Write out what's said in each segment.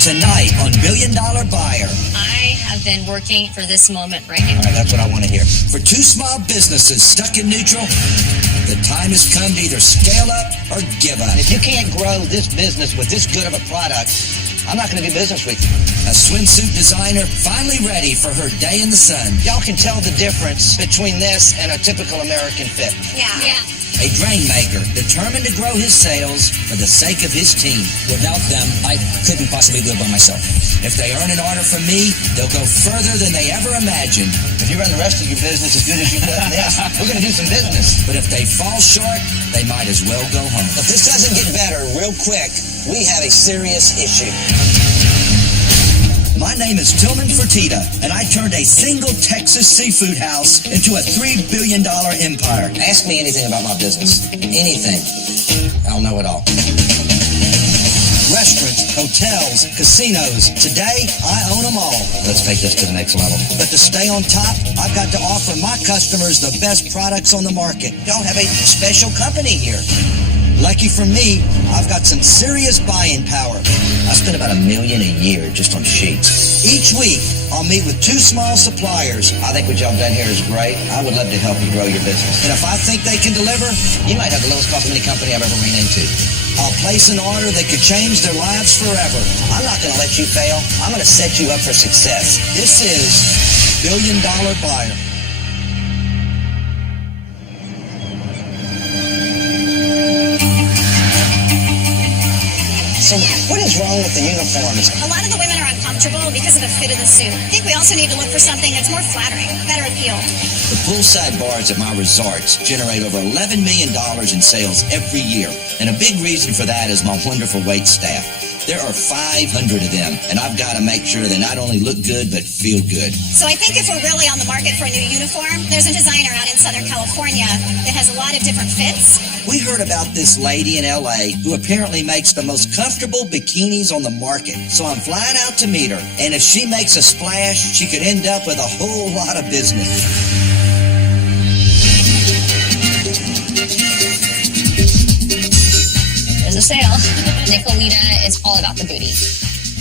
Tonight on $1 Billion Buyer. I have been working for this moment right now. All right, that's what I want to hear. For two small businesses stuck in neutral, the time has come to either scale up or give up. If you can't grow this business with this good of a product, I'm not going to do business with you. A swimsuit designer finally ready for her day in the sun. Y'all can tell the difference between this and a typical American Fit. Yeah. A drain maker determined to grow his sales for the sake of his team. Without them, I couldn't possibly do it by myself. If they earn an order from me, they'll go further than they ever imagined. If you run the rest of your business as good as you've done this, we're going to do some business. But if they fall short, they might as well go home. If this doesn't get better real quick, we have a serious issue. My name is Tillman Fertitta, and I turned a single Texas seafood house into a $3 billion empire. Ask me anything about my business. Anything. I'll know it all. Restaurants, hotels, casinos. Today, I own them all. Let's take this to the next level. But to stay on top, I've got to offer my customers the best products on the market. Y'all have a special company here. Lucky for me, I've got some serious buying power. I spend about $1 million a year just on sheets. Each week, I'll meet with two small suppliers. I think what y'all done here is great. I would love to help you grow your business. And if I think they can deliver, You might have the lowest cost money company I've ever ran into. I'll place an order that could change their lives forever. I'm not going to let you fail. I'm going to set you up for success. This is $1 Billion Buyer. So what is wrong with the uniforms? A lot of the women are uncomfortable because of the fit of the suit. I think we also need to look for something that's more flattering, better appeal. The poolside bars at my resorts generate over $11 million in sales every year. And a big reason for that is my wonderful wait staff. There are 500 of them, and I've got to make sure they not only look good, but feel good. So I think if we're really on the market for a new uniform, there's a designer out in Southern California that has a lot of different fits. We heard about this lady in LA who apparently makes the most comfortable bikinis on the market. So I'm flying out to meet her, and if she makes a splash, she could end up with a whole lot of business. There's a sale. Nicolita is all about the booty.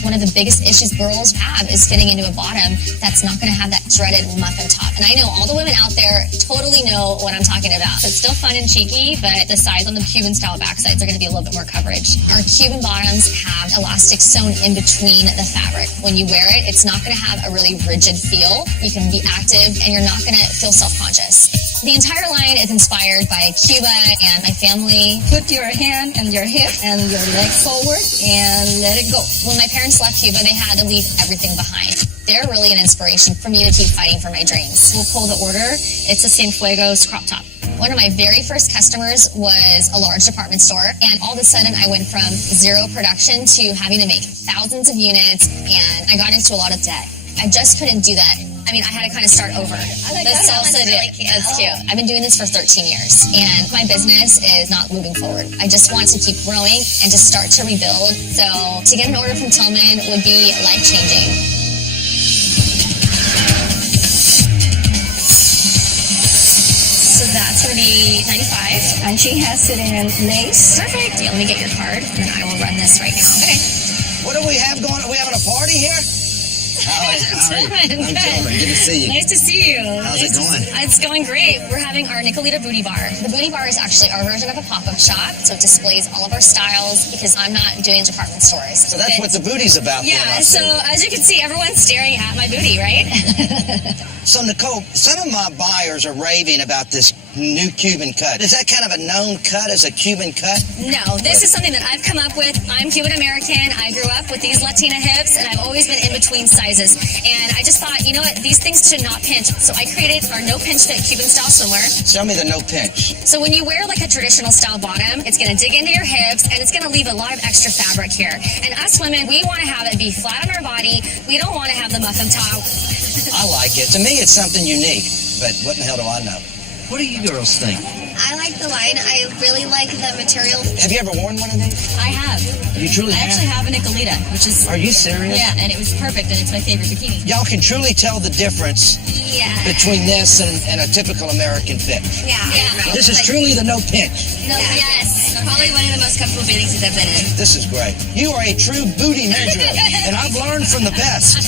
One of the biggest issues girls have is fitting into a bottom that's not going to have that dreaded muffin top. And I know all the women out there totally know what I'm talking about. It's still fun and cheeky, but the sides on the Cuban style backsides are going to be a little bit more coverage. Our Cuban bottoms have elastic sewn in between the fabric. When you wear it, it's not going to have a really rigid feel. You can be active and you're not going to feel self-conscious. The entire line is inspired by Cuba and my family. Put your hand on your hip and your leg forward and let it go. When my parents left Cuba, they had to leave everything behind. They're really an inspiration for me to keep fighting for my dreams. We'll pull the order. It's a Cienfuegos crop top. One of my very first customers was a large department store, and all of a sudden I went from zero production to having to make thousands of units, and I got into a lot of debt. I just couldn't do that. I mean, I had to kind of start over. I like the that. salsa Really dip. cute. That's cute. I've been doing this for 13 years, and my business is not moving forward. I just want to keep growing and just start to rebuild. So to get an order from Tillman would be life-changing. So that's going to be $95. And she has it in lace. Perfect. Yeah, let me get your card, and then I will run this right now. Okay. What do we have going? Are we having a party here? How are you? I'm Tillman. Good to see you. Nice to see you. How's it going? It's going great. We're having our Nicolita Booty Bar. The Booty Bar is actually our version of a pop-up shop, so it displays all of our styles because I'm not doing department stores. So that's what the booty's about. Yeah, then, I so see. as you can see, everyone's staring at my booty, right? So Nicole, some of my buyers are raving about this new Cuban cut. Is that kind of a known cut as a Cuban cut? No, this is something that I've come up with. I'm Cuban American. I grew up with these Latina hips, and I've always been in between sizes. And I just thought, you know what, these things should not pinch. So I created our no pinch fit Cuban style swimwear. Show me the no pinch. So when you wear like a traditional style bottom, it's going to dig into your hips, and it's going to leave a lot of extra fabric here. And us women, we want to have it be flat on our body. We don't want to have the muffin top. I like it. To me, it's something unique. But what in the hell do I know? What do you girls think? I like the line. I really like the material. Have you ever worn one of these? I have. You truly I actually have a Nicolita, which is... Are you serious? Yeah, and it was perfect, and it's my favorite bikini. Y'all can truly tell the difference Yeah. between this and a typical American fit. Yeah. This is truly the no pinch. No, yes. Probably one of the most comfortable bathing suits I've been in. This is great. You are a true booty measurer, and I've learned from the best.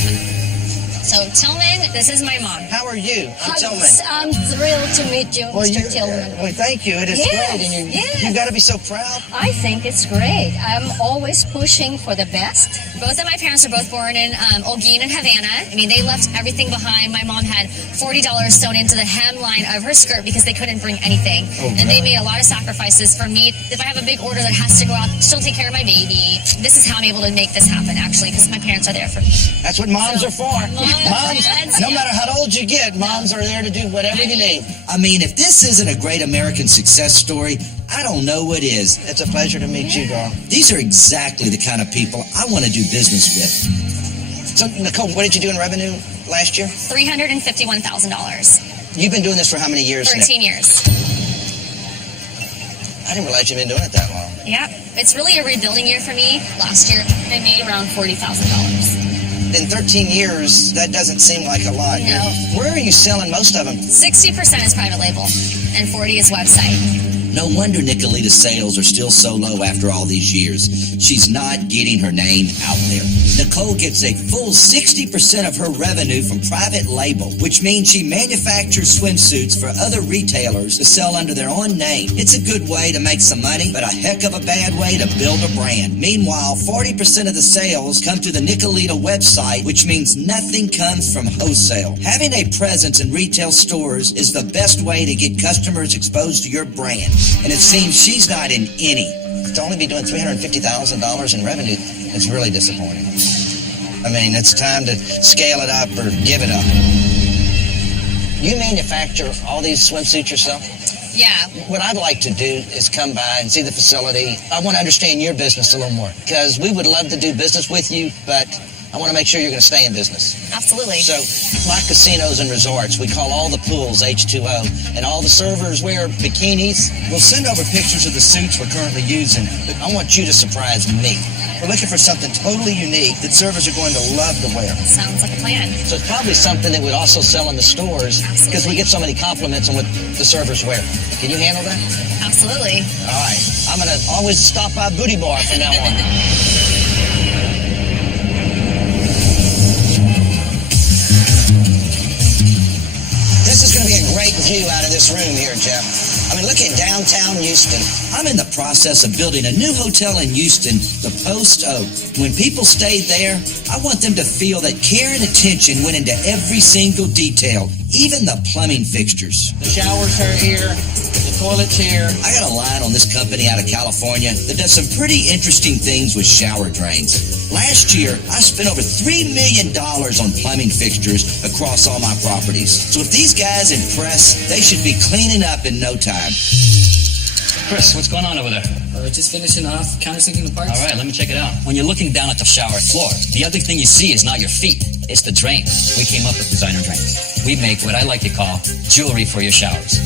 So, Tillman, this is my mom. How are you? I'm Tillman. I'm thrilled to meet you, Mr. Tillman. Well, thank you. It is Yes, great, and yes. you've got to be so proud. I think it's great. I'm always pushing for the best. Both of my parents are both born in Holguin and Havana. I mean, they left everything behind. My mom had $40 sewn into the hemline of her skirt because they couldn't bring anything. And they made a lot of sacrifices for me. If I have a big order that has to go out, she'll take care of my baby. This is how I'm able to make this happen, actually, because my parents are there for me. That's what moms are for. Moms, dads, no yeah. matter how old you get, moms are there to do whatever you need. I mean, if this isn't a great American success story, I don't know what is. It's a pleasure to meet you, girl. These are exactly the kind of people I want to do business with. So, Nicole, what did you do in revenue last year? $351,000. You've been doing this for how many years 13 years. now? I didn't realize you've been doing it that long. Yeah. It's really a rebuilding year for me. Last year, I made around $40,000. In 13 years, that doesn't seem like a lot. No. Where are you selling most of them? 60% is private label, and 40% is website. No wonder Nicolita's sales are still so low after all these years. She's not getting her name out there. Nicole gets a full 60% of her revenue from private label, which means she manufactures swimsuits for other retailers to sell under their own name. It's a good way to make some money, but a heck of a bad way to build a brand. Meanwhile, 40% of the sales come to the Nicolita website, which means nothing comes from wholesale. Having a presence in retail stores is the best way to get customers exposed to your brand. And it seems she's not in any. To only be doing $350,000 in revenue, it's really disappointing. I mean, it's time to scale it up or give it up. You manufacture all these swimsuits yourself? Yeah. What I'd like to do is come by and see the facility. I want to understand your business a little more, because we would love to do business with you, but I want to make sure you're going to stay in business. Absolutely. So, like casinos and resorts, we call all the pools H2O, and all the servers wear bikinis. We'll send over pictures of the suits we're currently using, but I want you to surprise me. We're looking for something totally unique that servers are going to love to wear. Sounds like a plan. So it's probably something that would also sell in the stores, because we get so many compliments on what the servers wear. Can you handle that? Absolutely. All right. I'm going to always stop by Booty Bar from now on. This is going to be a great view out of this room here, Jeff. I mean, look at downtown Houston. I'm in the process of building a new hotel in Houston, the Post Oak. When people stay there, I want them to feel that care and attention went into every single detail, even the plumbing fixtures. The showers are here. The toilet's here. I got a line on this company out of California that does some pretty interesting things with shower drains. Last year, I spent over $3 million on plumbing fixtures across all my properties. So if these guys impress, they should be cleaning up in no time. Chris, what's going on over there? Just finishing off countersinking the parts. All right, let me check it out. When you're looking down at the shower floor, the other thing you see is not your feet, it's the drain. We came up with designer drains. We make what I like to call jewelry for your showers.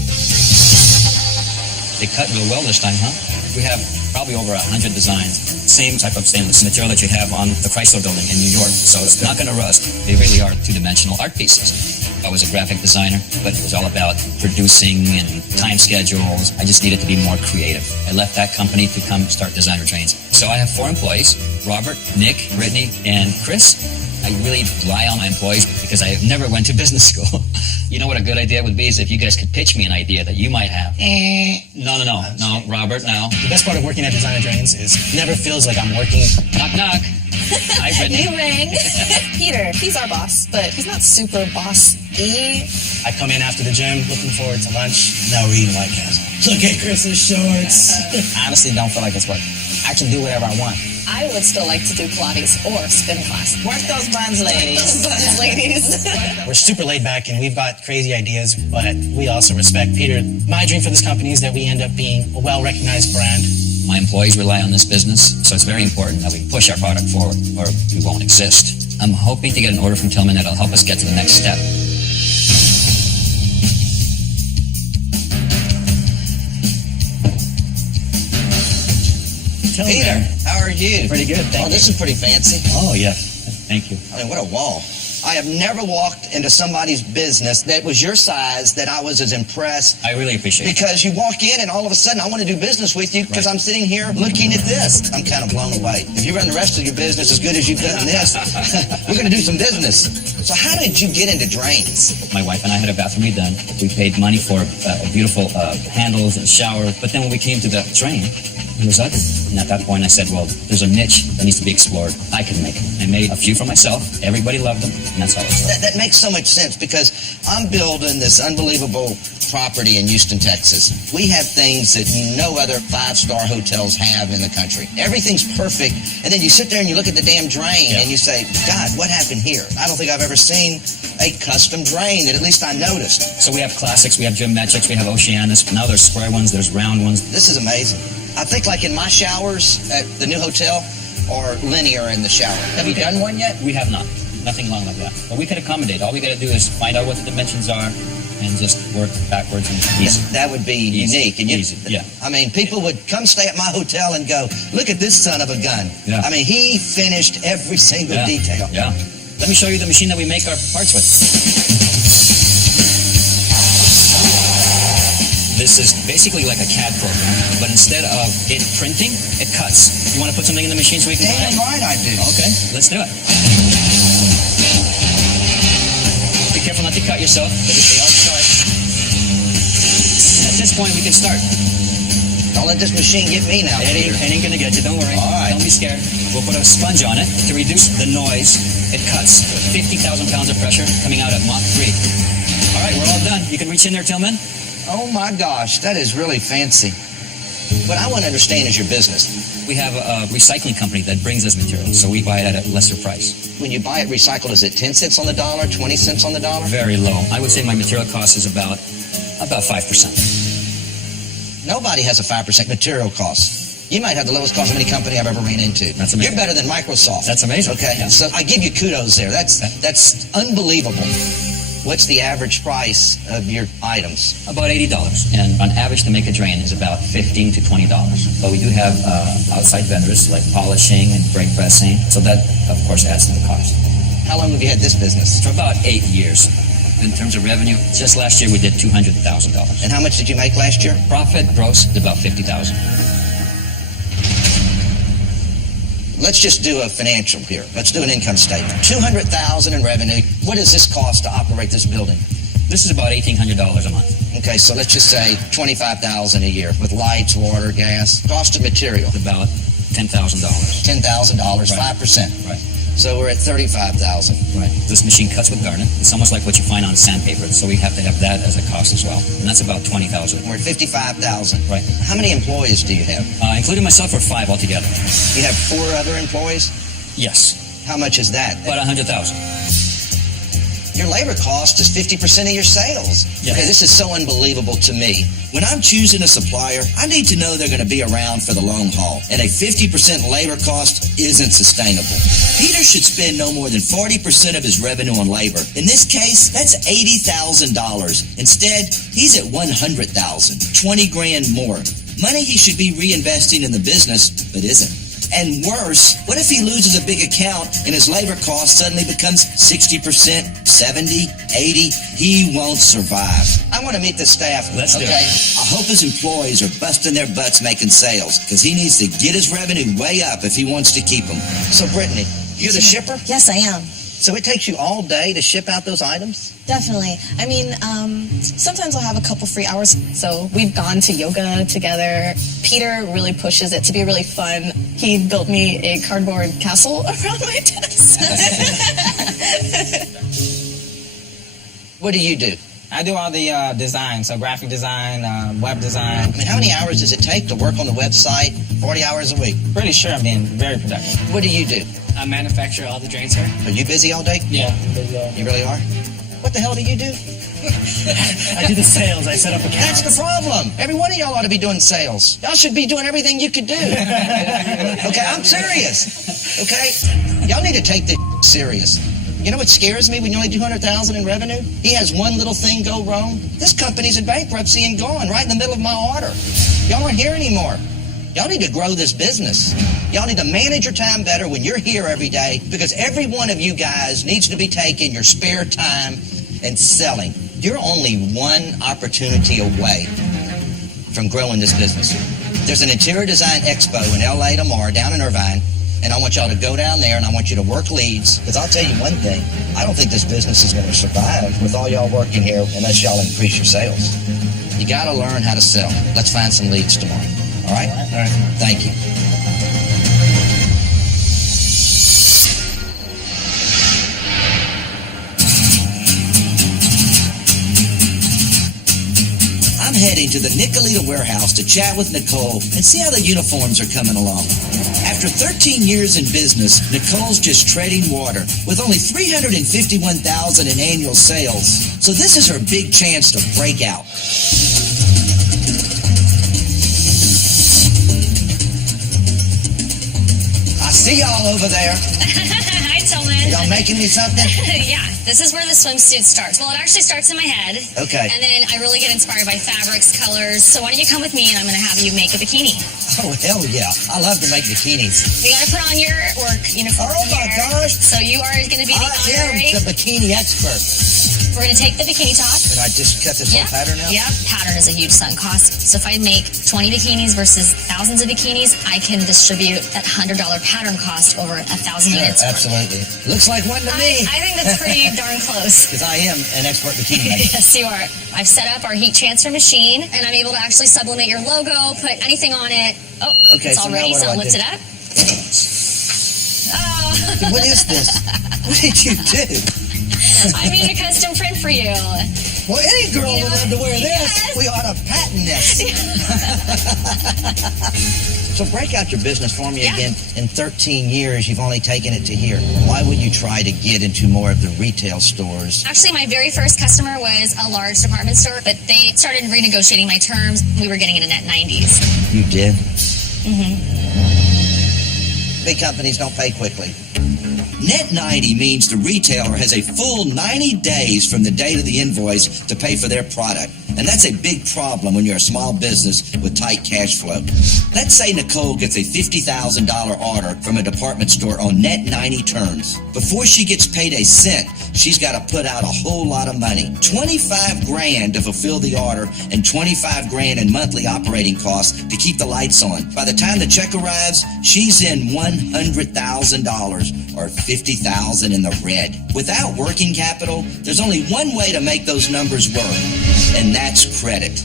They cut real well this time, huh? We have probably over 100 designs. Same type of stainless material that you have on the Chrysler building in New York, so it's not going to rust. They really are two-dimensional art pieces. I was a graphic designer, but it was all about producing and time schedules. I just needed to be more creative. I left that company to come start Designer Drains. So I have 4 employees, Robert, Nick, Brittany, and Chris. I really rely on my employees because I never went to business school. You know what a good idea would be is if you guys could pitch me an idea that you might have. No, Robert, no. The best part of working at Designer Drains is it never feels like I'm working. Knock, knock. Hi, Brittany. You rang. Peter, he's our boss, but he's not super boss-y. I come in after the gym, looking forward to lunch. Now we're eating White Castle. Look at Chris's shorts. I honestly don't feel like it's work. I can do whatever I want. I would still like to do Pilates or spin class. Work those buns, ladies. Ladies. We're super laid back and we've got crazy ideas, but we also respect Peter. My dream for this company is that we end up being a well-recognized brand. My employees rely on this business, so it's very important that we push our product forward or we won't exist. I'm hoping to get an order from Tillman that'll help us get to the next step. tell Peter, there. how are you? Pretty good, thank Oh, this is pretty fancy. Oh, yes. Thank you. I mean, what a wall. I have never walked into somebody's business that was your size that I was as impressed. I really appreciate it. Because you walk in and all of a sudden I want to do business with you because I'm sitting here looking at this. I'm kind of blown away. If you run the rest of your business as good as you've done this, we're going to do some business. So how did you get into drains? My wife and I had a bathroom redone. We paid money for beautiful handles and shower. But then when we came to the drain, it was ugly. And at that point I said, well, there's a niche that needs to be explored. I can make it. I made a few for myself. Everybody loved them. And that's how it started. That makes so much sense because I'm building this unbelievable property in Houston, Texas. We have things that no other five-star hotels have in the country. Everything's perfect. And then you sit there and you look at the damn drain and you say, God, what happened here? I don't think I've ever seen a custom drain that at least I noticed. So we have classics, we have geometrics, we have Oceanus. Now there's square ones, there's round ones. This is amazing. I think like in my showers at the new hotel or linear in the shower. Have you done one yet? We have not. Nothing long like that. But we could accommodate. All we got to do is find out what the dimensions are and just work backwards and easy. That would be unique. And easy. Yeah. I mean, people would come stay at my hotel and go, look at this son of a gun. Yeah. I mean, he finished every single detail. Yeah. Let me show you the machine that we make our parts with. This is basically like a CAD program, but instead of it printing, it cuts. You want to put something in the machine so we can Damn right I do. Okay, let's do it. Be careful not to cut yourself, because they are sharp. And at this point, we can start. Don't let this machine get me now. It ain't gonna get you, don't worry. All right. Don't be scared. We'll put a sponge on it to reduce the noise. It cuts 50,000 pounds of pressure coming out at Mach 3. All right, we're all done. You can reach in there, Tillman. Oh my gosh, that is really fancy. What I want to understand is your business. We have a recycling company that brings us materials, so we buy it at a lesser price. When you buy it recycled, is it 10 cents on the dollar, 20 cents on the dollar? Very low. I would say my material cost is about 5%. Nobody has a 5% material cost. You might have the lowest cost of any company I've ever ran into. That's amazing. You're better than Microsoft. That's amazing. Okay, Yeah. so I give you kudos there. That's unbelievable. What's the average price of your items? About $80. And on average to make a drain is about $15 to $20. But we do have outside vendors like polishing and brake pressing. So that, of course, adds to the cost. How long have you had this business? For about 8 years. In terms of revenue, just last year we did $200,000. And how much did you make last year? Profit gross is about $50,000. Let's just do a financial here. Let's do an income statement. $200,000 in revenue. What does this cost to operate this building? This is about $1,800 a month. Okay, so let's just say $25,000 a year with lights, water, gas. Cost of material. About $10,000. $10,000, 5%. Right. So we're at $35,000. Right. This machine cuts with garnet. It's almost like what you find on sandpaper, so we have to have that as a cost as well. And that's about $20,000. We're at $55,000. Right. How many employees do you have? Including myself, we're 5 altogether. You have 4 other employees? Yes. How much is that? About $100,000. Your labor cost is 50% of your sales. Yes. Okay, this is so unbelievable to me. When I'm choosing a supplier, I need to know they're going to be around for the long haul. And a 50% labor cost isn't sustainable. Peter should spend no more than 40% of his revenue on labor. In this case, that's $80,000. Instead, he's at $100,000, 20 grand more. Money he should be reinvesting in the business, but isn't. And worse, what if he loses a big account and his labor cost suddenly becomes 60%, 70, 80? He won't survive. I want to meet the staff. Let's do it. I hope his employees are busting their butts making sales because he needs to get his revenue way up if he wants to keep them. So, Brittany, you're the shipper? Yes, I am. So it takes you all day to ship out those items? Definitely. I mean, sometimes I'll have a couple free hours. So we've gone to yoga together. Peter really pushes it to be really fun. He built me a cardboard castle around my desk. What do you do? I do all the design, so graphic design, web design. I mean, how many hours does it take to work on the website? 40 hours a week. Pretty sure I'm being very productive. What do you do? I manufacture all the drains here. Are you busy all day? Yeah. You really are? What the hell do you do? I do the sales. I set up accounts. That's the problem. Every one of y'all ought to be doing sales. Y'all should be doing everything you could do. Okay, I'm serious. Okay? Y'all need to take this serious. You know what scares me when you only do $200,000 in revenue? He has one little thing go wrong. This company's in bankruptcy and gone right in the middle of my order. Y'all aren't here anymore. Y'all need to grow this business. Y'all need to manage your time better when you're here every day, because every one of you guys needs to be taking your spare time and selling. You're only one opportunity away from growing this business. There's an interior design expo in LA tomorrow down in Irvine, and I want y'all to go down there and I want you to work leads, because I'll tell you one thing, I don't think this business is going to survive with all y'all working here unless y'all increase your sales. You got to learn how to sell. Let's find some leads tomorrow. All right? All right. Thank you. I'm heading to the Nicolita warehouse to chat with Nicole and see how the uniforms are coming along. After 13 years in business, Nicole's just treading water with only $351,000 in annual sales. So this is her big chance to break out. I see y'all over there. Hi, Tillman. Y'all making me something? Yeah, this is where the swimsuit starts. Well, it actually starts in my head. Okay. And then I really get inspired by fabrics, colors. So why don't you come with me and I'm going to have you make a bikini. Oh, hell yeah. I love to make bikinis. We got to put on your work uniform. Oh, my here. gosh. So you are going to be the I honorary. am the bikini expert. We're going to take the bikini top. And I just cut this whole pattern out? Yep. Pattern is a huge sunk cost. So if I make 20 bikinis versus thousands of bikinis, I can distribute that $100 pattern cost over 1,000 units. Absolutely. Looks like one to me. I think that's pretty darn close. Because I am an expert bikini maker. Yes, you are. I've set up our heat transfer machine, and I'm able to actually sublimate your logo, put anything on it. Oh, Okay, it's so all ready, now what do so I lift do? it up. Oh. What is this? What did you do? I made a custom print for you. Well, any girl would love to wear this. Yes. We ought to patent this. So break out your business for me again. In 13 years, you've only taken it to here. Why would you try to get into more of the retail stores? Actually, my very first customer was a large department store, but they started renegotiating my terms. We were getting into net 90s. You did? Mm-hmm. Big companies don't pay quickly. Net 90 means the retailer has a full 90 days from the date of the invoice to pay for their product. And that's a big problem when you're a small business with tight cash flow. Let's say Nicole gets a $50,000 order from a department store on net 90 terms. Before she gets paid a cent, she's got to put out a whole lot of money. $25,000 to fulfill the order and $25,000 in monthly operating costs to keep the lights on. By the time the check arrives, she's in $100,000 or $50,000 in the red. Without working capital, there's only one way to make those numbers work, and that's credit.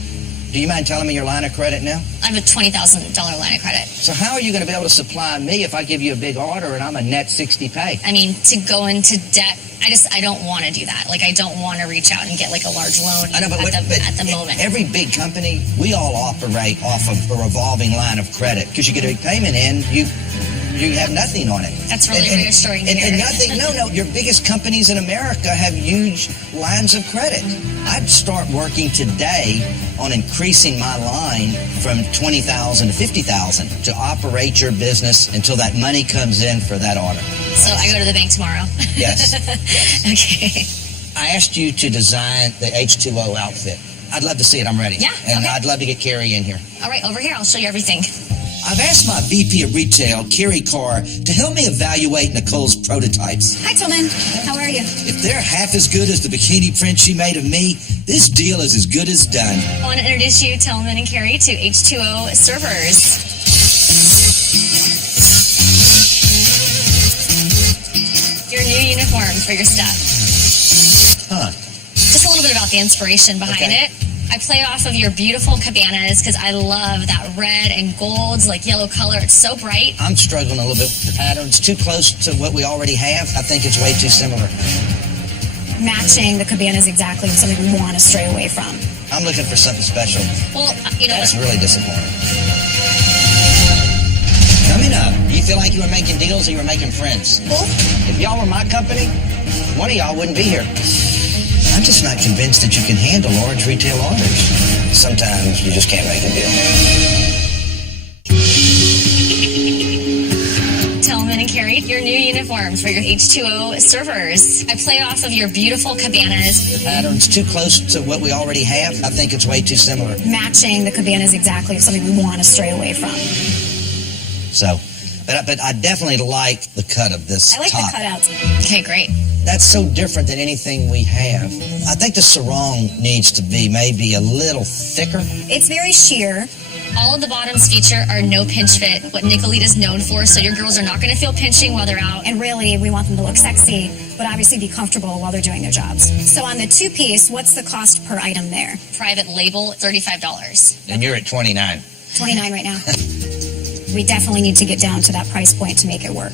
Do you mind telling me your line of credit now? I have a $20,000 line of credit. So how are you going to be able to supply me if I give you a big order and I'm a net 60 pay? I mean, to go into debt, I don't want to do that. Like, I don't want to reach out and get like a large loan I know, but at the moment. Every big company, we all operate off of a revolving line of credit. Because you get a big payment in, you have nothing on it. That's really reassuring to hear. And nothing, no, your biggest companies in America have huge lines of credit. I'd start working today on increasing my line from $20,000 to $50,000 to operate your business until that money comes in for that order. So I go to the bank tomorrow? Yes. Okay. I asked you to design the H2O outfit. I'd love to see it. I'm ready. Yeah, And okay. I'd love to get Carrie in here. All right, over here. I'll show you everything. I've asked my VP of Retail, Carrie Carr, to help me evaluate Nicole's prototypes. Hi, Tillman. How are you? If they're half as good as the bikini print she made of me, this deal is as good as done. I want to introduce you, Tillman and Carrie, to H2O servers. Your new uniform for your stuff. Huh. Just a little bit about the inspiration behind it. I play off of your beautiful cabanas because I love that red and golds, like yellow color. It's so bright. I'm struggling a little bit with the pattern. It's too close to what we already have. I think it's way too similar. Matching the cabanas exactly is something we want to stray away from. I'm looking for something special. Well, you know, That's really disappointing. Coming up, do you feel like you were making deals or you were making friends? Both. If y'all were my company, one of y'all wouldn't be here. I'm just not convinced that you can handle large retail orders. Sometimes you just can't make a deal. Tillman and Carrie, your new uniforms for your H2O servers. I play off of your beautiful cabanas. The pattern's too close to what we already have. I think it's way too similar. Matching the cabanas exactly is something we want to stray away from. So, but I definitely like the cut of this I like top. the cutouts. Okay, great. That's so different than anything we have. I think the sarong needs to be maybe a little thicker. It's very sheer. All of the bottoms feature are no pinch fit, what Nicolita's known for, so your girls are not going to feel pinching while they're out. And really, we want them to look sexy, but obviously be comfortable while they're doing their jobs. So on the two-piece, what's the cost per item there? Private label, $35. And you're at 29. $29 right now. We definitely need to get down to that price point to make it work.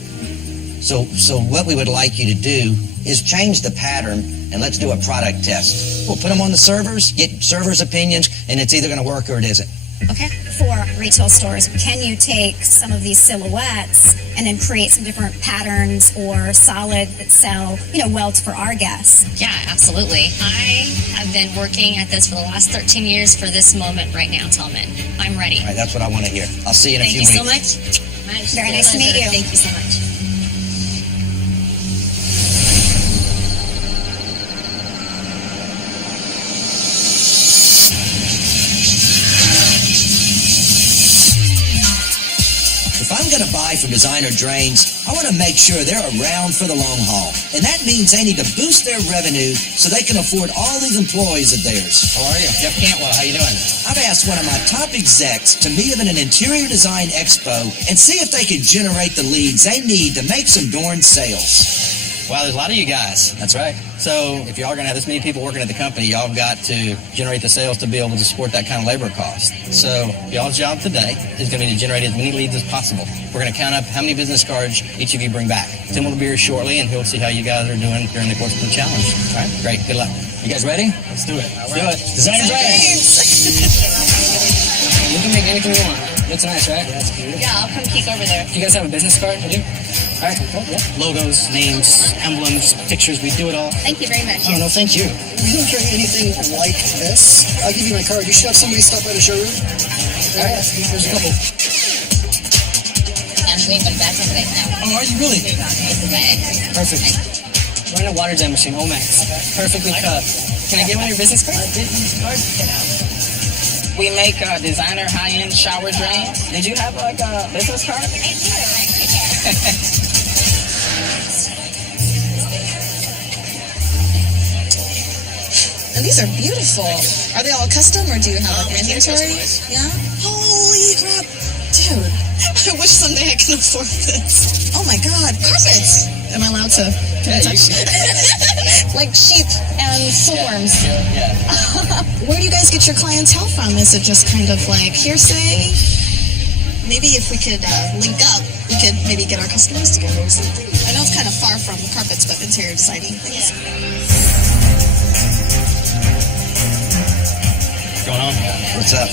So what we would like you to do is change the pattern and let's do a product test. We'll put them on the servers, get servers' opinions, and it's either going to work or it isn't. Okay. For retail stores, can you take some of these silhouettes and then create some different patterns or solid that sell, well for our guests? Yeah, absolutely. I have been working at this for the last 13 years for this moment right now, Tillman. I'm ready. All right, that's what I want to hear. I'll see you in a few Thank weeks. you so much. Very nice to meet you. Thank you so much. If I'm going to buy from Designer Drains, I want to make sure they're around for the long haul. And that means they need to boost their revenue so they can afford all these employees of theirs. How are you? Jeff Cantwell, how you doing? I've asked one of my top execs to meet them at an interior design expo and see if they can generate the leads they need to make some darn sales. Well, there's a lot of you guys. That's right. So if y'all are going to have this many people working at the company, y'all have got to generate the sales to be able to support that kind of labor cost. So y'all's job today is going to be to generate as many leads as possible. We're going to count up how many business cards each of you bring back. Tim will be here shortly, and he'll see how you guys are doing during the course of the challenge. All right? Great. Good luck. You guys ready? Let's do it. Let's do it. Designer Drains. You can make anything you want. Looks nice, right? That's beautiful. Yeah, I'll come peek over there. Do you guys have a business card? I do. All right, cool. Yeah. Logos, names, emblems, pictures, we do it all. Thank you very much. Oh, no, thank you. We don't carry anything like this. I'll give you my card. You should have somebody stop by the showroom. All right, there's a couple. I'm doing my back end right now. Oh, are you really? Perfect. We're in a water jet machine, Omax. Perfectly cut. Can I get one of your business cards? We make designer high-end shower drains. Did you have like a business card? I do. And these are beautiful. Are they all custom or do you have like inventory? Yeah? Holy crap. Dude, I wish someday I can afford this. Oh my god, carpets! Am I allowed to? Can I touch? Like sheep and silkworms. Yeah. Where do you guys get your clientele from? Is it just kind of like hearsay? Maybe if we could link up, we could maybe get our customers together or something. I know it's kind of far from carpets, but interior designing things. What's going on? What's up?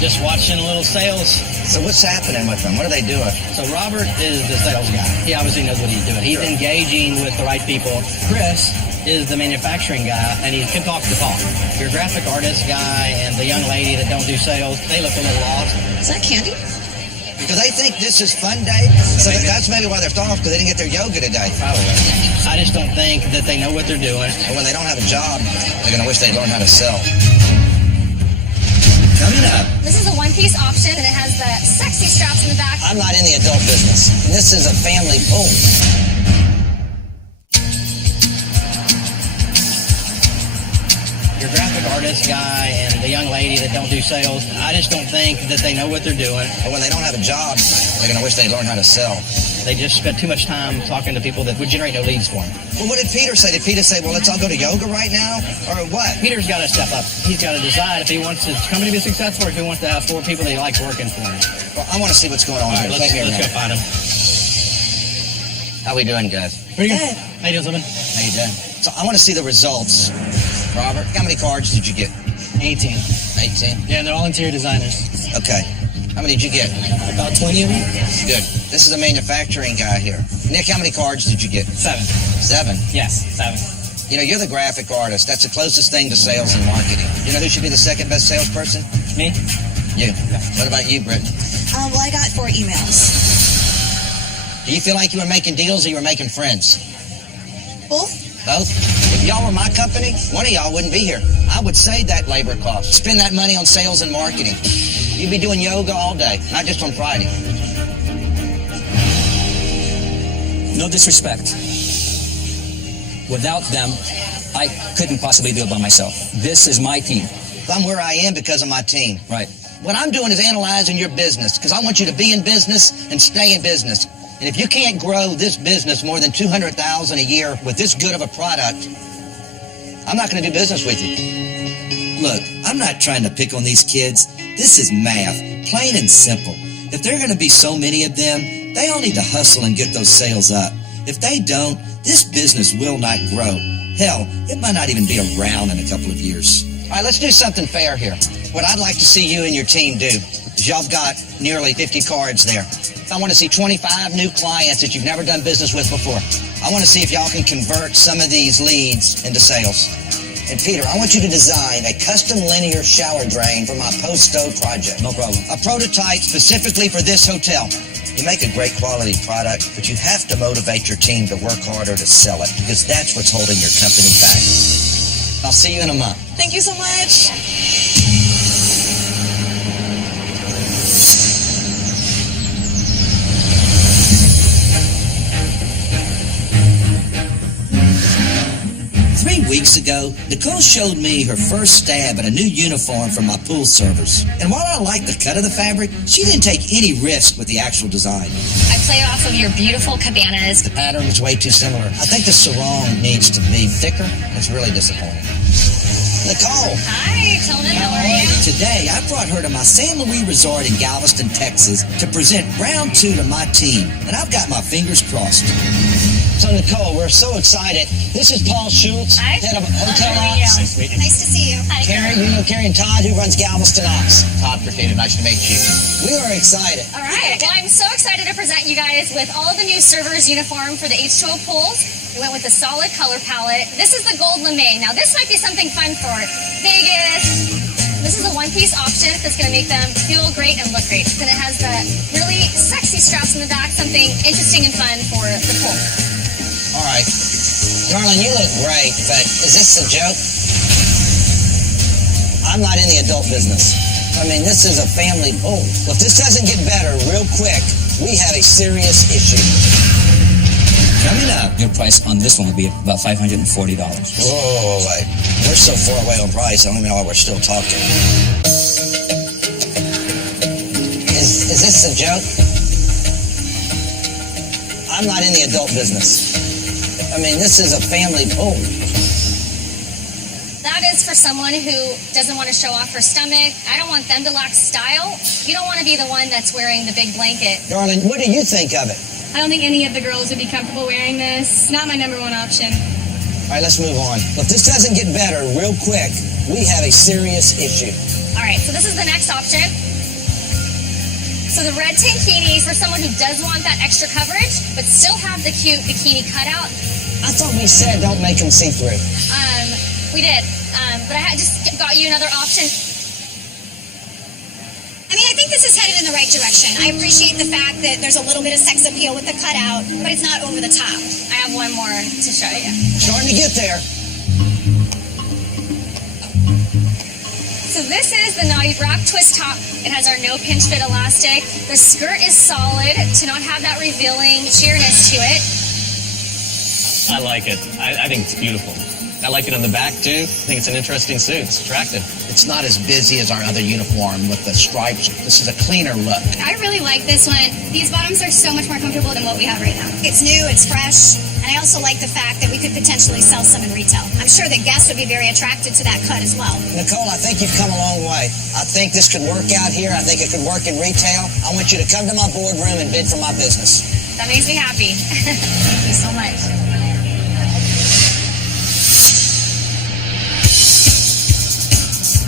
Just watching a little sales. So what's happening with them? What are they doing? So Robert is the sales guy. He obviously knows what he's doing. He's engaging with the right people. Chris is the manufacturing guy, and he can talk the talk. Your graphic artist guy and the young lady that don't do sales, they look a little lost. Is that candy? Because they think this is fun day. So that's maybe why they're off, because they didn't get their yoga today. Probably. I just don't think that they know what they're doing. And when they don't have a job, they're going to wish they'd learn how to sell. Coming up. This is a one-piece option, and it has the sexy straps in the back. I'm not in the adult business. This is a family pool. Your graphic artist guy and the young lady that don't do sales, I just don't think that they know what they're doing. And when they don't have a job, they're going to wish they'd learn how to sell. They just spend too much time talking to people that would generate no leads for them. Well, what did Peter say? Did Peter say, well, let's all go to yoga right now? Or what? Peter's got to step up. He's got to decide if he wants his company to be successful or if he wants to have 4 people that he likes working for him. Well, I want to see what's going on All right, here. let's go find him. How we doing, guys? Pretty good. How you doing, Simon? How you doing? So I want to see the results. Robert, how many cards did you get? 18. 18? Yeah, and they're all interior designers. Okay. How many did you get? About 20 of them. Good. This is a manufacturing guy here. Nick, how many cards did you get? 7. 7? Yes, 7. You know, you're the graphic artist. That's the closest thing to sales and marketing. You know who should be the second best salesperson? Me? You. What about you, Britt? Well, I got 4 emails. Do you feel like you were making deals or you were making friends? Both? Both? If y'all were my company, one of y'all wouldn't be here. I would save that labor cost. Spend that money on sales and marketing. You'd be doing yoga all day, not just on Friday. No disrespect. Without them, I couldn't possibly do it by myself. This is my team. I'm where I am because of my team. Right. What I'm doing is analyzing your business because I want you to be in business and stay in business. And if you can't grow this business more than $200,000 a year with this good of a product, I'm not going to do business with you. Look, I'm not trying to pick on these kids. This is math, plain and simple. If there are going to be so many of them, they all need to hustle and get those sales up. If they don't, this business will not grow. Hell, it might not even be around in a couple of years. All right, let's do something fair here. What I'd like to see you and your team do is y'all got nearly 50 cards there. I want to see 25 new clients that you've never done business with before. I want to see if y'all can convert some of these leads into sales. And Peter, I want you to design a custom linear shower drain for my post-stove project. No problem. A prototype specifically for this hotel. You make a great quality product, but you have to motivate your team to work harder to sell it because that's what's holding your company back. I'll see you in a month. Thank you so much. 3 weeks ago, Nicole showed me her first stab at a new uniform for my pool servers. And while I liked the cut of the fabric, she didn't take any risk with the actual design. I play off of your beautiful cabanas. The pattern is way too similar. I think the sarong needs to be thicker. It's really disappointing. Nicole. Hi, Tillman, how are you? Today, I brought her to my San Luis resort in Galveston, Texas to present round 2 to my team. And I've got my fingers crossed. So, Nicole, we're so excited. This is Paul Schultz, Hi. head of hotel Hello, ops. Nice to see you. Hi. Karen, you know Karen Todd, who runs Galveston Ops. Todd Percato, nice to meet you. We are excited. All right. Well, I'm so excited to present you guys with all of the new servers uniform for the H2O pools. We went with a solid color palette. This is the gold lame. Now, this might be something fun for Vegas. This is a one-piece option that's going to make them feel great and look great. Then it has the really sexy straps in the back, something interesting and fun for the pool. All right. Darling, you look great, but is this a joke? I'm not in the adult business. I mean, this is a family pool. If this doesn't get better real quick, we have a serious issue. Coming up, your price on this one will be about $540. Whoa, wait. We're so far away on price, I don't even know why we're still talking. Is this a joke? I'm not in the adult business. I mean, this is a family pool. That is for someone who doesn't want to show off her stomach. I don't want them to lack style. You don't want to be the one that's wearing the big blanket. Darling, what do you think of it? I don't think any of the girls would be comfortable wearing this. Not my number one option. All right, let's move on. If this doesn't get better real quick, we have a serious issue. All right, so this is the next option. So the red tankini for someone who does want that extra coverage, but still have the cute bikini cutout. I thought we said don't make them see-through. We did, but I just got you another option. I mean, I think this is headed in the right direction. I appreciate the fact that there's a little bit of sex appeal with the cutout, but it's not over the top. I have one more to show you. Starting to get there. So this is the Naughty Wrap twist top. It has our no pinch fit elastic. The skirt is solid to not have that revealing sheerness to it. I like it. I think it's beautiful. I like it on the back, too. I think it's an interesting suit. It's attractive. It's not as busy as our other uniform with the stripes. This is a cleaner look. I really like this one. These bottoms are so much more comfortable than what we have right now. It's new, it's fresh, and I also like the fact that we could potentially sell some in retail. I'm sure that guests would be very attracted to that cut as well. Nicole, I think you've come a long way. I think this could work out here. I think it could work in retail. I want you to come to my boardroom and bid for my business. That makes me happy. Thank you so much.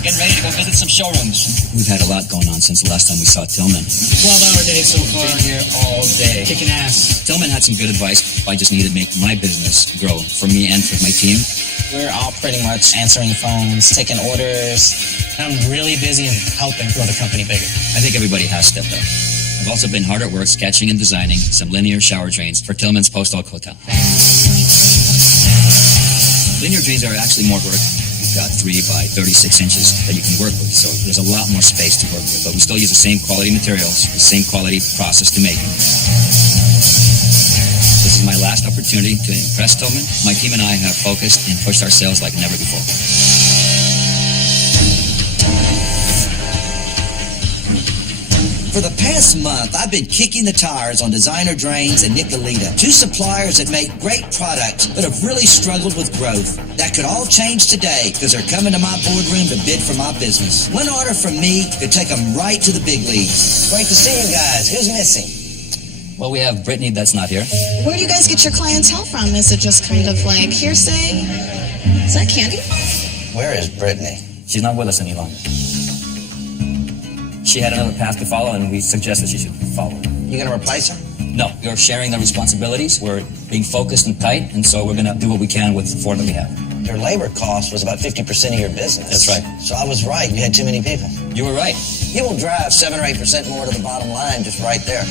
Getting ready to go visit some showrooms. We've had a lot going on since the last time we saw Tillman. 12-hour day so far. Been here all day. Kicking ass. Tillman had some good advice. I just needed to make my business grow for me and for my team. We're all pretty much answering phones, taking orders. I'm really busy and helping grow the company bigger. I think everybody has stepped up. I've also been hard at work sketching and designing some linear shower drains for Tillman's Post Oak Hotel. Linear drains are actually more work. We've got 3 by 36 inches that you can work with, so there's a lot more space to work with. But we still use the same quality materials, the same quality process to make them. This is my last opportunity to impress Tillman. My team and I have focused and pushed our sales like never before. For the past month, I've been kicking the tires on Designer Drains and Nicolita, two suppliers that make great products but have really struggled with growth. That could all change today because they're coming to my boardroom to bid for my business. One order from me could take them right to the big leagues. Great to see you guys. Who's missing? Well, we have Brittany that's not here. Where do you guys get your clientele from? Is it just kind of like hearsay? Is that Candy? Where is Brittany? She's not with us any longer. She had another path to follow, and we suggested she should follow. You gonna replace her? No, you're sharing the responsibilities. We're being focused and tight, and so we're gonna do what we can with the four that we have. Your labor cost was about 50% of your business. That's right. So I was right. You had too many people. You were right. You will drive 7 or 8% more to the bottom line just right there.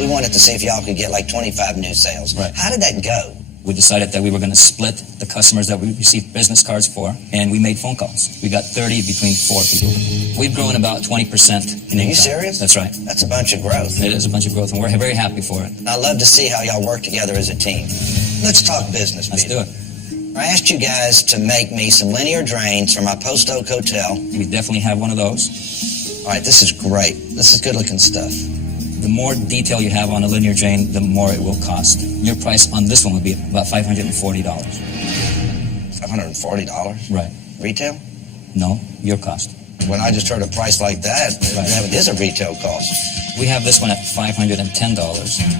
We wanted to see if y'all could get like 25 new sales. Right. How did that go? We decided that we were going to split the customers that we received business cards for, and we made phone calls. We got 30 between 4 people. We've grown about 20% in income. Are you serious? That's right. That's a bunch of growth. It is a bunch of growth, and we're very happy for it. I love to see how y'all work together as a team. Let's talk business, Let's Peter. do it. I asked you guys to make me some linear drains for my Post Oak Hotel. We definitely have one of those. All right, this is great. This is good-looking stuff. The more detail you have on a linear drain, the more it will cost. Your price on this one would be about $540. $540? Right. Retail? No, your cost. When I just heard a price like that, it is a retail cost. We have this one at $510.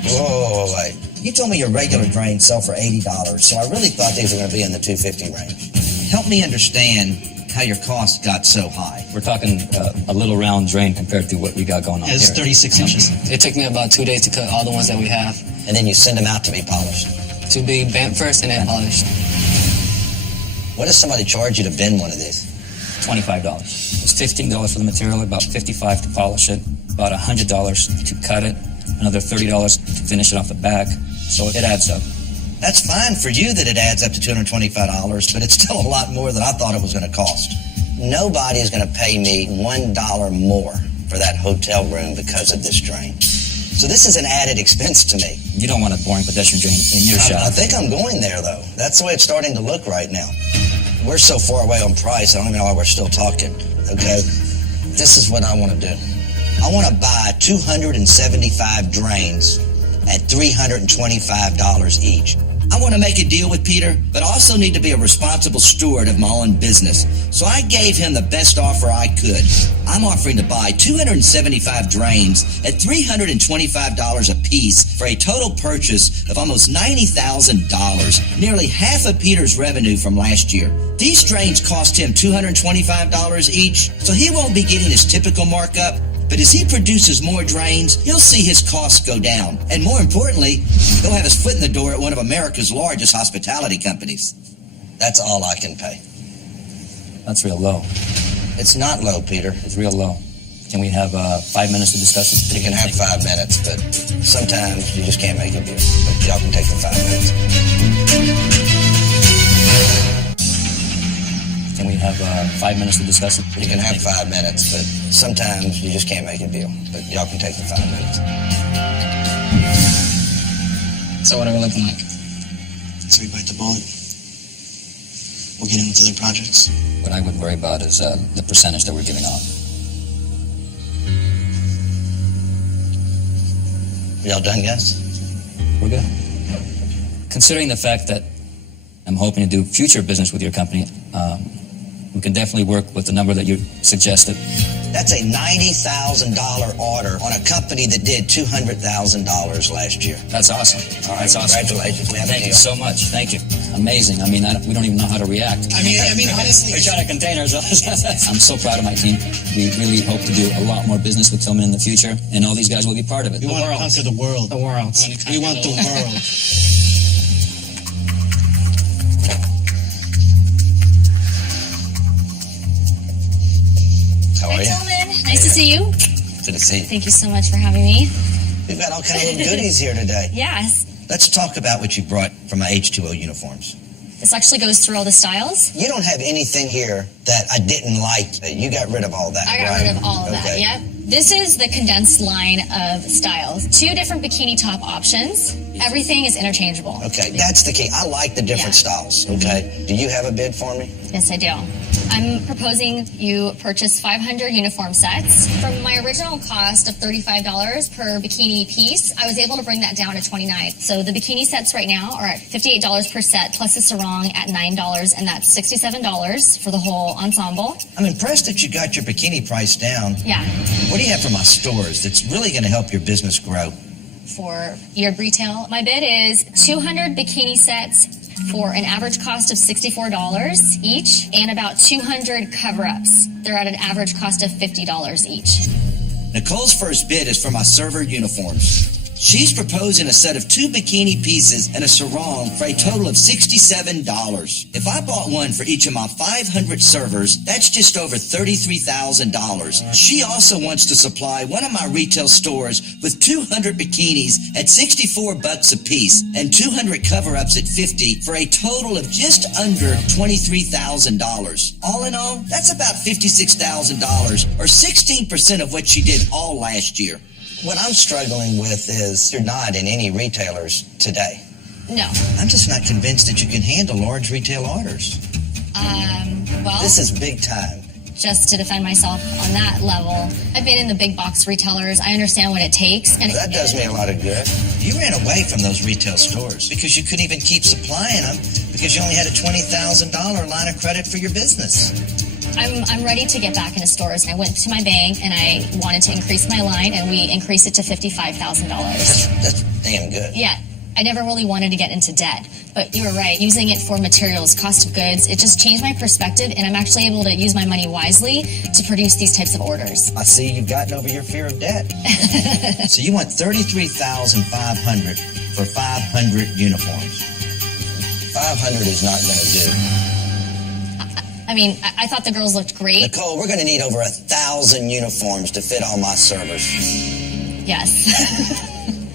Whoa, wait. You told me your regular drains sell for $80, so I really thought these were going to be in the $250 range. Help me understand how your costs got so high. We're talking a little round drain compared to what we got going on It's here. 36 inches. It took me about 2 days to cut all the ones that we have. And then you send them out to be polished. To be bent first and then polished. What does somebody charge you to bend one of these? $25. It's $15 for the material, about $55 to polish it, about $100 to cut it, another $30 to finish it off the back. So it adds up. That's fine for you that it adds up to $225, but it's still a lot more than I thought it was going to cost. Nobody is going to pay me $1 more for that hotel room because of this drain. So this is an added expense to me. You don't want a boring pedestrian drain in your shop. I think I'm going there, though. That's the way it's starting to look right now. We're so far away on price, I don't even know why we're still talking, okay? This is what I want to do. I want to buy 275 drains at $325 each. I want to make a deal with Peter, but I also need to be a responsible steward of my own business. So I gave him the best offer I could. I'm offering to buy 275 drains at $325 a piece for a total purchase of almost $90,000, nearly half of Peter's revenue from last year. These drains cost him $225 each, so he won't be getting his typical markup. But as he produces more drains, you'll see his costs go down. And more importantly, he'll have his foot in the door at one of America's largest hospitality companies. That's all I can pay. That's real low. It's not low, Peter. It's real low. Can we have 5 minutes to discuss it? You can have 5 minutes, but sometimes you just can't make a deal. But y'all can take the 5 minutes. Can we have 5 minutes to discuss it? You can have 5 minutes, but sometimes you just can't make a deal. But y'all can take the 5 minutes. So what are we looking like? So we bite the bullet. We'll get in with other projects. What I would worry about is the percentage that we're giving off. Y'all done, guys? We're good. Considering the fact that I'm hoping to do future business with your company, we can definitely work with the number that you suggested. That's a $90,000 order on a company that did $200,000 last year. That's awesome. All right, That's awesome. congratulations. We have a Thank you deal. so much. Thank you. Amazing. I mean, we don't even know how to react. I mean, honestly, We're trying to contain ourselves. I'm so proud of my team. We really hope to do a lot more business with Tillman in the future, and all these guys will be part of it. we want to conquer the world. The world. We want the world. How are Hi, you? Tillman. Nice to see you. Good to see you. Thank you so much for having me. We've got all kind of little goodies here today. Yes. Let's talk about what you brought from my H2O uniforms. This actually goes through all the styles. You don't have anything here that I didn't like. You got rid of all that, I got right? rid of all of that, Okay. yep. This is the condensed line of styles. 2 different bikini top options. Everything is interchangeable. Okay, that's the key. I like the different styles, okay? Do you have a bid for me? Yes, I do. I'm proposing you purchase 500 uniform sets. From my original cost of $35 per bikini piece, I was able to bring that down to $29. So the bikini sets right now are at $58 per set, plus the sarong at $9, and that's $67 for the whole ensemble. I'm impressed that you got your bikini price down. Yeah. What do you have for my stores that's really going to help your business grow? For your retail, my bid is 200 bikini sets for an average cost of $64 each, and about 200 cover-ups. They're at an average cost of $50 each. Nicole's first bid is for my server uniforms. She's proposing a set of 2 bikini pieces and a sarong for a total of $67. If I bought one for each of my 500 servers, that's just over $33,000. She also wants to supply one of my retail stores with 200 bikinis at $64 a piece and 200 cover-ups at $50 for a total of just under $23,000. All in all, that's about $56,000 or 16% of what she did all last year. What I'm struggling with is you're not in any retailers today. No. I'm just not convinced that you can handle large retail orders. Well, This is big time. just to defend myself on that level, I've been in the big box retailers. I understand what it takes. And That does me a lot of good. You ran away from those retail stores because you couldn't even keep supplying them because you only had a $20,000 line of credit for your business. I'm ready to get back into stores. I went to my bank and I wanted to increase my line, and we increased it to $55,000. That's damn good. Yeah, I never really wanted to get into debt, but you were right. Using it for materials, cost of goods, it just changed my perspective, and I'm actually able to use my money wisely to produce these types of orders. I see you've gotten over your fear of debt. So you want $33,500 for 500 uniforms. 500 is not going to do. I mean, I thought the girls looked great. Nicole, we're going to need over 1,000 uniforms to fit all my servers. Yes.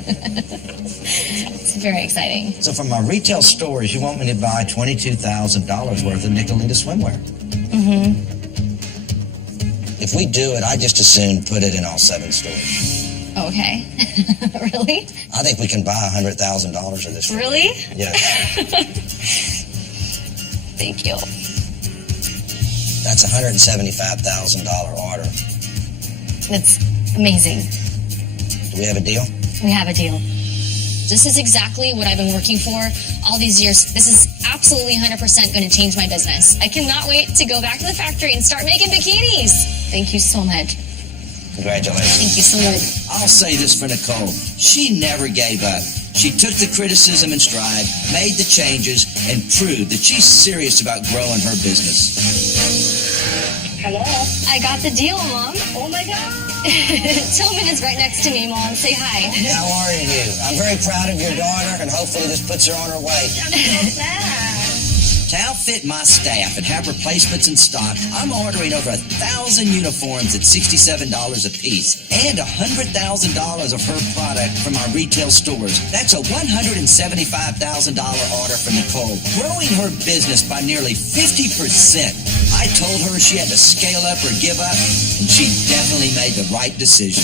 It's very exciting. So from my retail stores, you want me to buy $22,000 worth of Nicolita swimwear. Mm-hmm. If we do it, I just as soon put it in all 7 stores. Okay. Really? I think we can buy $100,000 of this. Really? Yes. Thank you. That's a $175,000 order. That's amazing. Do we have a deal? We have a deal. This is exactly what I've been working for all these years. This is absolutely 100% going to change my business. I cannot wait to go back to the factory and start making bikinis. Thank you so much. Congratulations. Thank you so much. I'll say this for Nicole. She never gave up. She took the criticism in stride, made the changes, and proved that she's serious about growing her business. Hello? I got the deal, Mom. Oh, my God. Tillman is right next to me, Mom. Say hi. How are you? I'm very proud of your daughter, and hopefully this puts her on her way. To outfit my staff and have replacements in stock, I'm ordering over 1,000 uniforms at $67 a piece and $100,000 of her product from our retail stores. That's a $175,000 order for Nicole, growing her business by nearly 50%. I told her she had to scale up or give up, and she definitely made the right decision.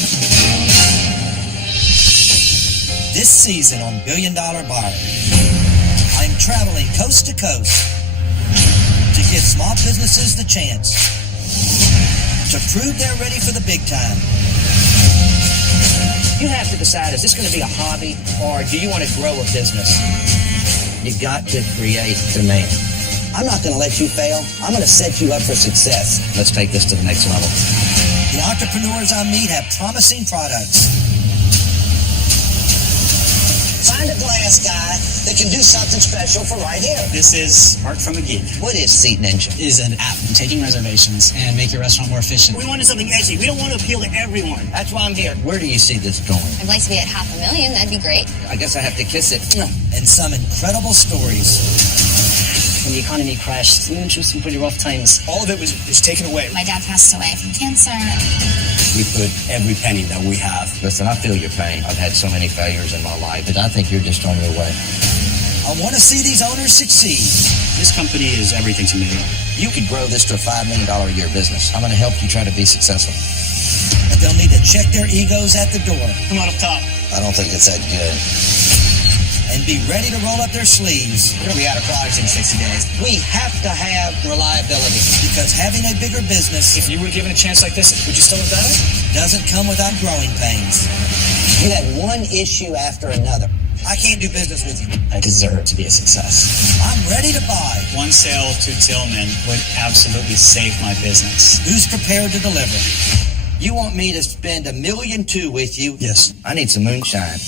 This season on $1 Billion Buyer, I'm traveling coast to coast to give small businesses the chance to prove they're ready for the big time. You have to decide, is this going to be a hobby or do you want to grow a business? You've got to create demand. I'm not going to let you fail. I'm going to set you up for success. Let's take this to the next level. The entrepreneurs I meet have promising products. Find a glass guy that can do something special for right here. This is Art from a Geek. What is Seat Ninja? It is an app for taking reservations and make your restaurant more efficient. We wanted something edgy. We don't want to appeal to everyone. That's why I'm here. Where do you see this going? I'd like to be at $500,000. That'd be great. I guess I have to kiss it. And some incredible stories. When the economy crashed, we went through some pretty rough times. All of it was taken away. My dad passed away from cancer. We put every penny that we have. Listen, I feel your pain. I've had so many failures in my life, but I think you're just on your way. I want to see these owners succeed. This company is everything to me. You could grow this to a $5 million a year business. I'm going to help you try to be successful. But they'll need to check their egos at the door. Come on up top. I don't think it's that good. and be ready to roll up their sleeves. We're going to be out of products in 60 days. We have to have reliability. Because having a bigger business, if you were given a chance like this, would you still have done it? Doesn't come without growing pains. You had one issue after another. I can't do business with you. I deserve to be a success. I'm ready to buy. One sale to Tillman would absolutely save my business. Who's prepared to deliver? You want me to spend $1.2 million with you? Yes. I need some moonshine.